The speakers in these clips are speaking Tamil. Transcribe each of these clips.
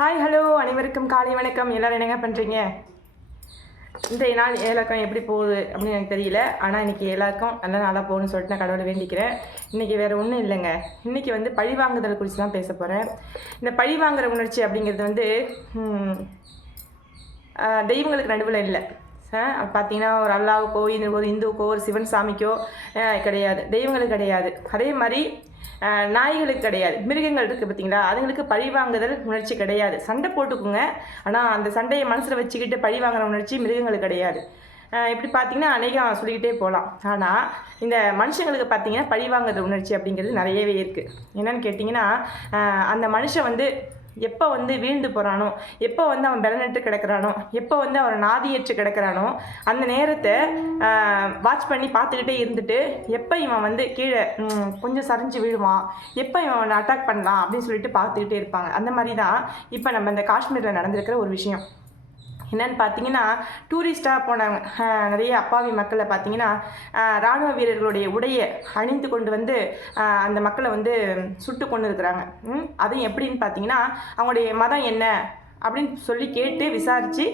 ஹாய் ஹலோ அனைவருக்கும் காலை வணக்கம். எல்லோரும் என்னங்க பண்ணுறீங்க? இன்றைய நாள் ஏழக்கம் எப்படி போகுது அப்படின்னு எனக்கு தெரியல. ஆனால் இன்றைக்கி எல்லாருக்கும் நல்ல நாளாக போகணும்னு சொல்லிட்டு நான் கடவுளை வேண்டிக்கிறேன். இன்றைக்கி வேறு ஒன்றும் இல்லைங்க. இன்றைக்கி பழி வாங்குதல் குறித்து தான் பேச போகிறேன். இந்த பழி வாங்குகிற உணர்ச்சி அப்படிங்கிறது தெய்வங்களுக்கு நடுவில் இல்லை. பார்த்தீங்கன்னா ஒரு அல்லாவுக்கோ ஒரு இந்துக்கோ ஒரு சிவன் சாமிக்கோ கிடையாது, தெய்வங்களுக்கு கிடையாது. அதே மாதிரி நாய்களுக்கு கிடையாது, மிருகங்கள் இருக்குது பார்த்தீங்களா, அதுங்களுக்கு பழி வாங்குதல் உணர்ச்சி கிடையாது. சண்டை போட்டுக்குங்க, ஆனால் அந்த சண்டையை மனசில் வச்சுக்கிட்டு பழி வாங்குற உணர்ச்சி மிருகங்களுக்கு கிடையாது. இப்படி பார்த்தீங்கன்னா அநேகம் சொல்லிக்கிட்டே போகலாம். ஆனால் இந்த மனுஷங்களுக்கு பார்த்தீங்கன்னா பழி வாங்குற உணர்ச்சி அப்படிங்கிறது நிறையவே இருக்குது. என்னென்னு கேட்டிங்கன்னா, அந்த மனுஷன் எப்போ வீழ்ந்து போகிறானோ, எப்போ அவன் பலனற்று கிடக்கிறானோ, எப்போ அவன் நாதியற்று கிடக்கிறானோ, அந்த நேரத்தை வாட்ச் பண்ணி பார்த்துக்கிட்டே இருந்துட்டு எப்போ இவன் கீழே கொஞ்சம் சரிஞ்சு விழுவான், எப்போ இவன் அட்டாக் பண்ணலாம் அப்படின்னு சொல்லிட்டு பார்த்துக்கிட்டே இருப்பாங்க. அந்த மாதிரி தான் இப்போ நம்ம இந்த காஷ்மீரில் நடந்திருக்கிற ஒரு விஷயம். என்னென்னு பார்த்தீங்கன்னா, டூரிஸ்டாக போனவங்க நிறைய அப்பாவி மக்களை பார்த்தீங்கன்னா இராணுவ வீரர்களுடைய உடையை அணிந்து கொண்டு அந்த மக்களை சுட்டு கொண்டு இருக்கிறாங்க. அதுவும் எப்படின்னு பார்த்தீங்கன்னா, அவங்களுடைய மதம் என்ன அப்படின்னு சொல்லி கேட்டு விசாரித்து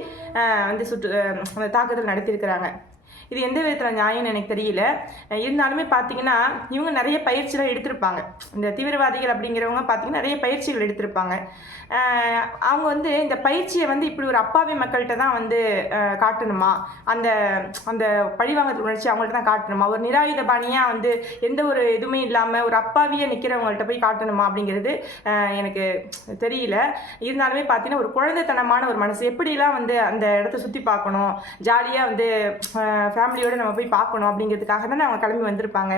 அந்த தாக்குதல் நடத்தியிருக்கிறாங்க. இது எந்த விதத்தில் நியாயம்னு எனக்கு தெரியல. இருந்தாலுமே பார்த்தீங்கன்னா இவங்க நிறைய பயிற்சிகள் எடுத்திருப்பாங்க. இந்த தீவிரவாதிகள் அப்படிங்கிறவங்க பார்த்தீங்கன்னா நிறைய பயிற்சிகள் எடுத்திருப்பாங்க. அவங்க இந்த பயிற்சியை இப்படி ஒரு அப்பாவி மக்கள்கிட்ட தான் காட்டணுமா, அந்த அந்த பழிவாங்கல் உணர்ச்சி அவங்கள்ட்ட தான் காட்டணுமா, ஒரு நிராயுத பாணியாக எந்த ஒரு இதுவுமே இல்லாமல் ஒரு அப்பாவியாக நிற்கிறவங்கள்ட்ட போய் காட்டணுமா அப்படிங்கிறது எனக்கு தெரியல. இருந்தாலுமே பார்த்தீங்கன்னா ஒரு குழந்தைத்தனமான ஒரு மனசு எப்படிலாம் அந்த இடத்த சுற்றி பார்க்கணும், ஜாலியாக ஃபேமிலியோடு நம்ம போய் பார்க்கணும் அப்படிங்கிறதுக்காக தானே அவங்க கிளம்பி வந்திருப்பாங்க.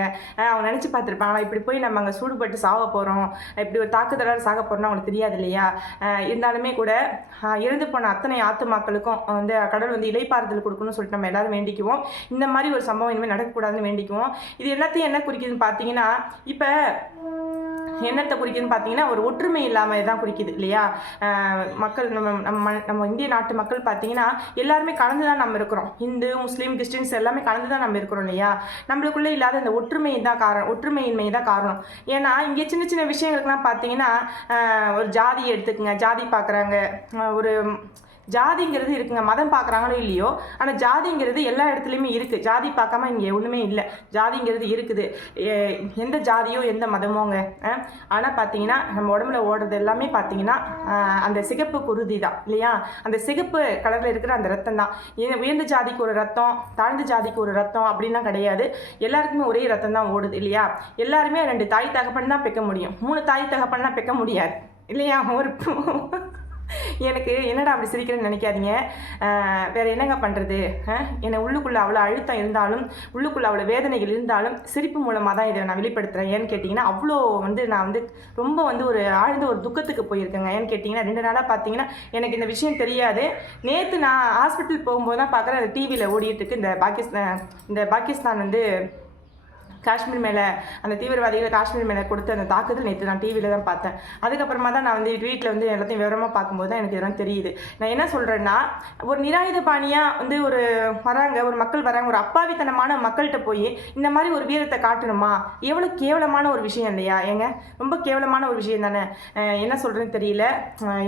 அவங்க நினச்சி பார்த்துருப்பாங்களா, இப்படி போய் நம்ம அங்கே சூடுபட்டு சாக போகிறோம், இப்படி ஒரு தாக்குதலால் சாக போகிறோம்னு அவங்களுக்கு தெரியாது இல்லையா. இருந்தாலுமே கூட இறந்து போன அத்தனை ஆத்துமாக்களுக்கும் கடவுள் இலைப்பாறுதல் கொடுக்கணும்னு சொல்லிட்டு நம்ம எல்லாரும் வேண்டிக்குவோம். இந்த மாதிரி ஒரு சம்பவம் இனிமேல் நடக்கக்கூடாதுன்னு வேண்டிக்குவோம். இது எல்லாத்தையும் என்ன குறிக்குதுன்னு பார்த்தீங்கன்னா, இப்போ என்னத்தை குறிக்குதுன்னு பார்த்தீங்கன்னா ஒரு ஒற்றுமை இல்லாமல் தான் குறிக்குது இல்லையா. மக்கள் நம்ம இந்திய நாட்டு மக்கள் பார்த்தீங்கன்னா எல்லாருமே கலந்து தான் நம்ம இருக்கிறோம். இந்து முஸ்லீம் கிறிஸ்டின்ஸ் எல்லாமே கலந்து தான் நம்ம இருக்கிறோம் இல்லையா. நம்மளுக்குள்ளே இல்லாத இந்த ஒற்றுமையின்மை தான் காரணம். ஏன்னா இங்கே சின்ன சின்ன விஷயங்களுக்குலாம் பார்த்தீங்கன்னா ஒரு ஜாதியை எடுத்துக்கங்க, ஜாதி பார்க்குறாங்க, ஒரு ஜாதிங்கிறது இருக்குங்க, மதம் பார்க்குறாங்களோ இல்லையோ, ஆனால் ஜாதிங்கிறது எல்லா இடத்துலையுமே இருக்குது. ஜாதி பார்க்காம இங்கே ஒன்றுமே இல்லை, ஜாதிங்கிறது இருக்குது. எந்த ஜாதியோ எந்த மதமோங்க. ஆனால் பார்த்தீங்கன்னா நம்ம உடம்புல ஓடுறது எல்லாமே பார்த்தீங்கன்னா அந்த சிகப்பு குருதி தான் இல்லையா. அந்த சிகப்பு கலரில் இருக்கிற அந்த ரத்தம் தான். உயர்ந்த ஜாதிக்கு ஒரு ரத்தம், தாழ்ந்த ஜாதிக்கு ஒரு ரத்தம் அப்படின்லாம் கிடையாது. எல்லாருக்குமே ஒரே ரத்தம் தான் ஓடுது இல்லையா. எல்லாருமே 2 தாய் தகப்பன் தான் பெக்க முடியும், 3 தாய் தகப்பன்னா பெக்க முடியாது இல்லையா. எனக்கு என்னடா அப்படி சிரிக்கிறேன்னு நினைக்காதீங்க. வேறு என்னங்க பண்ணுறது. என்னை உள்ளுக்குள்ளே அவ்வளோ அழுத்தம் இருந்தாலும், உள்ளுக்குள்ளே அவ்வளோ வேதனைகள் இருந்தாலும் சிரிப்பு மூலமாக தான் இதை நான் வெளிப்படுத்துகிறேன். ஏன்னு கேட்டிங்கன்னா அவ்வளோ நான் ரொம்ப ஒரு ஆழ்ந்த ஒரு துக்கத்துக்கு போயிருக்கேங்க. ஏன்னு கேட்டிங்கன்னா 2 நாளாக பார்த்தீங்கன்னா எனக்கு இந்த விஷயம் தெரியாது. நேற்று நான் ஹாஸ்பிட்டல் போகும்போது தான் பார்க்குறேன், அது டிவியில் ஓடிட்டு இருக்கு. இந்த பாகிஸ்தான் காஷ்மீர் மேலே அந்த தீவிரவாதிகள் காஷ்மீர் மேலே கொடுத்த அந்த தாக்குதல் நேற்று நான் டிவியில் தான் பார்த்தேன். அதுக்கப்புறமா தான் நான் வீட்டில் எல்லாத்தையும் விவரமாக பார்க்கும்போது தான் எனக்கு இதெல்லாம் தெரியுது. நான் என்ன சொல்கிறேன்னா, ஒரு நிராயுத பாணியாக ஒரு வராங்க, ஒரு மக்கள் வராங்க, ஒரு அப்பாவித்தனமான மக்கள்கிட்ட போய் இந்த மாதிரி ஒரு வீரத்தை காட்டணுமா? எவ்வளோ கேவலமான ஒரு விஷயம் இல்லையா. ஏங்க ரொம்ப கேவலமான ஒரு விஷயம் தானே. என்ன சொல்கிறேன்னு தெரியல.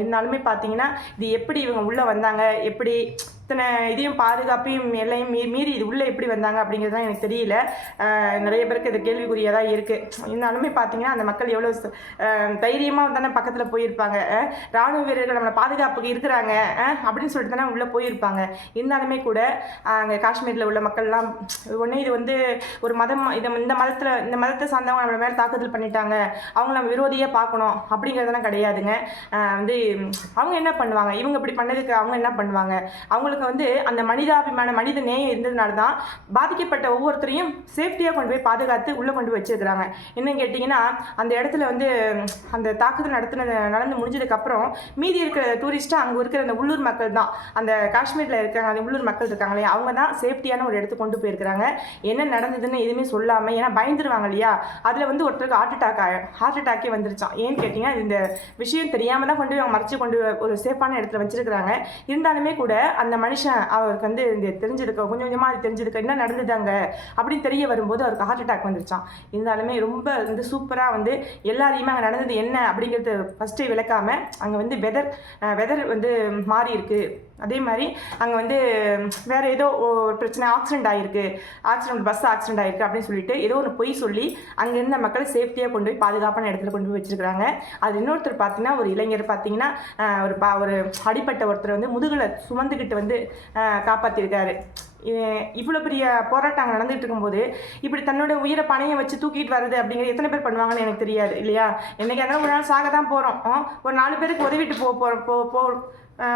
இருந்தாலுமே பார்த்தீங்கன்னா இது எப்படி இவங்க உள்ளே வந்தாங்க, எப்படி இத்தனை இதையும் பாதுகாப்பையும் எல்லையும் மீறி இது உள்ளே எப்படி வந்தாங்க அப்படிங்கிறது தான் எனக்கு தெரியல. நிறைய பேருக்கு இது கேள்விக்குறியாக தான் இருக்குது. இருந்தாலுமே பார்த்தீங்கன்னா அந்த மக்கள் எவ்வளோ தைரியமாக தானே பக்கத்தில் போயிருப்பாங்க. இராணுவ வீரர்கள் நம்மளை பாதுகாப்புக்கு இருக்கிறாங்க அப்படின்னு சொல்லிட்டு தானே உள்ளே போயிருப்பாங்க. இருந்தாலுமே கூட அங்கே காஷ்மீரில் உள்ள மக்கள்லாம் ஒன்றே இது ஒரு மதம், இந்த மதத்தை சார்ந்தவங்க நம்மளை மேலே தாக்குதல் பண்ணிட்டாங்க, அவங்க நம்ம விரோதியாக பார்க்கணும் அப்படிங்கிறதெல்லாம் கிடையாதுங்க. அவங்க என்ன பண்ணுவாங்க, இவங்க இப்படி பண்ணதுக்கு அவங்க என்ன பண்ணுவாங்க, அவங்களுக்கு அந்த மனிதாபிமான மனித நேயம் இருந்ததுனால தான் பாதிக்கப்பட்ட ஒவ்வொருத்தரையும் சேஃப்டியாக கொண்டு போய் பாதுகாத்து உள்ளே கொண்டு வச்சிருக்கிறாங்க. என்னன்னு கேட்டிங்கன்னா அந்த இடத்துல அந்த தாக்குதல் நடந்து முடிஞ்சதுக்கப்புறம் மீதி இருக்கிற டூரிஸ்ட்டாக அங்கே இருக்கிற அந்த உள்ளூர் மக்கள் தான், அந்த காஷ்மீரில் இருக்கிற அந்த உள்ளூர் மக்கள் இருக்காங்களே, அவங்க தான் சேஃப்டியான ஒரு இடத்துக்கு கொண்டு போயிருக்கிறாங்க. என்ன நடந்ததுன்னு எதுவுமே சொல்லாமல், ஏன்னா பயந்துருவாங்க இல்லையா. அதில் ஒருத்தருக்கு ஹார்ட் அட்டாக்கே வந்துருச்சான். ஏன்னு கேட்டிங்கன்னா இந்த விஷயம் தெரியாமல் தான் கொண்டு போய் அவங்க மறைச்சி கொண்டு ஒரு சேஃபான இடத்துல வச்சிருக்கிறாங்க. இருந்தாலுமே கூட அந்த மனுஷன் அவருக்கு வந்து இந்த தெரிஞ்சதுக்கு கொஞ்சம் கொஞ்சமாக அது தெரிஞ்சதுக்கு என்ன நடந்துதாங்க அப்படின்னு தெரிய வரும்போது அவருக்கு ஹார்ட் அட்டாக் வந்துருச்சான். இருந்தாலுமே ரொம்ப வந்து சூப்பராக வந்து எல்லாரையுமே அங்கே நடந்தது என்ன அப்படிங்கிறது ஃபஸ்ட்டே விளக்காம அங்கே வந்து வெதர் வந்து மாறி இருக்கு, அதே மாதிரி அங்கே வந்து வேறு ஏதோ ஒரு பிரச்சனை, பஸ் ஆக்சிடென்ட் ஆகிருக்கு அப்படின்னு சொல்லிட்டு ஏதோ ஒன்று பொய் சொல்லி அங்கே இருந்த மக்களை சேஃப்டியாக கொண்டு போய் பாதுகாப்பான இடத்துல கொண்டு போய் வச்சுருக்காங்க. அது இன்னொருத்தர் பார்த்தீங்கன்னா ஒரு இளைஞர் பார்த்தீங்கன்னா ஒரு அடிப்பட்ட ஒருத்தர் வந்து முதுகில் சுமந்துக்கிட்டு வந்து காப்பாற்றிருக்காரு. இவ்வளோ பெரிய போராட்டம் அங்கே நடந்துகிட்டு இருக்கும்போது இப்படி தன்னோட உயிரை பணையை வச்சு தூக்கிட்டு வருது அப்படிங்கிறது எத்தனை பேர் பண்ணுவாங்கன்னு எனக்கு தெரியாது இல்லையா. என்றைக்கு இருந்தாலும் ஒரு நாள் சாக தான் போகிறோம், ஒரு 4 பேருக்கு உதவிட்டு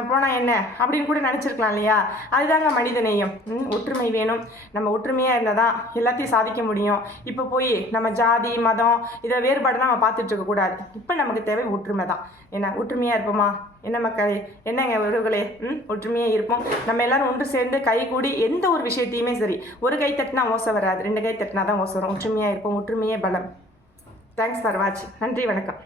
போனால் என்ன அப்படின்னு கூட நினச்சிருக்கலாம் இல்லையா. அதுதாங்க மனித நேயம். ஒற்றுமை வேணும். நம்ம ஒற்றுமையாக இருந்தால் தான் எல்லாத்தையும் சாதிக்க முடியும். இப்போ போய் நம்ம ஜாதி மதம் இதை வேறுபாடு தான் நம்ம பார்த்துட்டு இருக்கக்கூடாது. இப்போ நமக்கு தேவை ஒற்றுமை தான். என்ன ஒற்றுமையாக இருப்போமா? என்ன மக்களே, என்னங்க உறவுகளே, ஒற்றுமையாக இருப்போம். நம்ம எல்லாரும் ஒன்று சேர்ந்து கை கூடி எந்த ஒரு விஷயத்தையுமே சரி, ஒரு கை தட்டினா ஓசை வராது, 2 கை தட்டினா தான் ஓசை வரும். ஒற்றுமையாக இருப்போம். ஒற்றுமையே பலம். தேங்க்ஸ் ஃபார் வாட்சிங். நன்றி, வணக்கம்.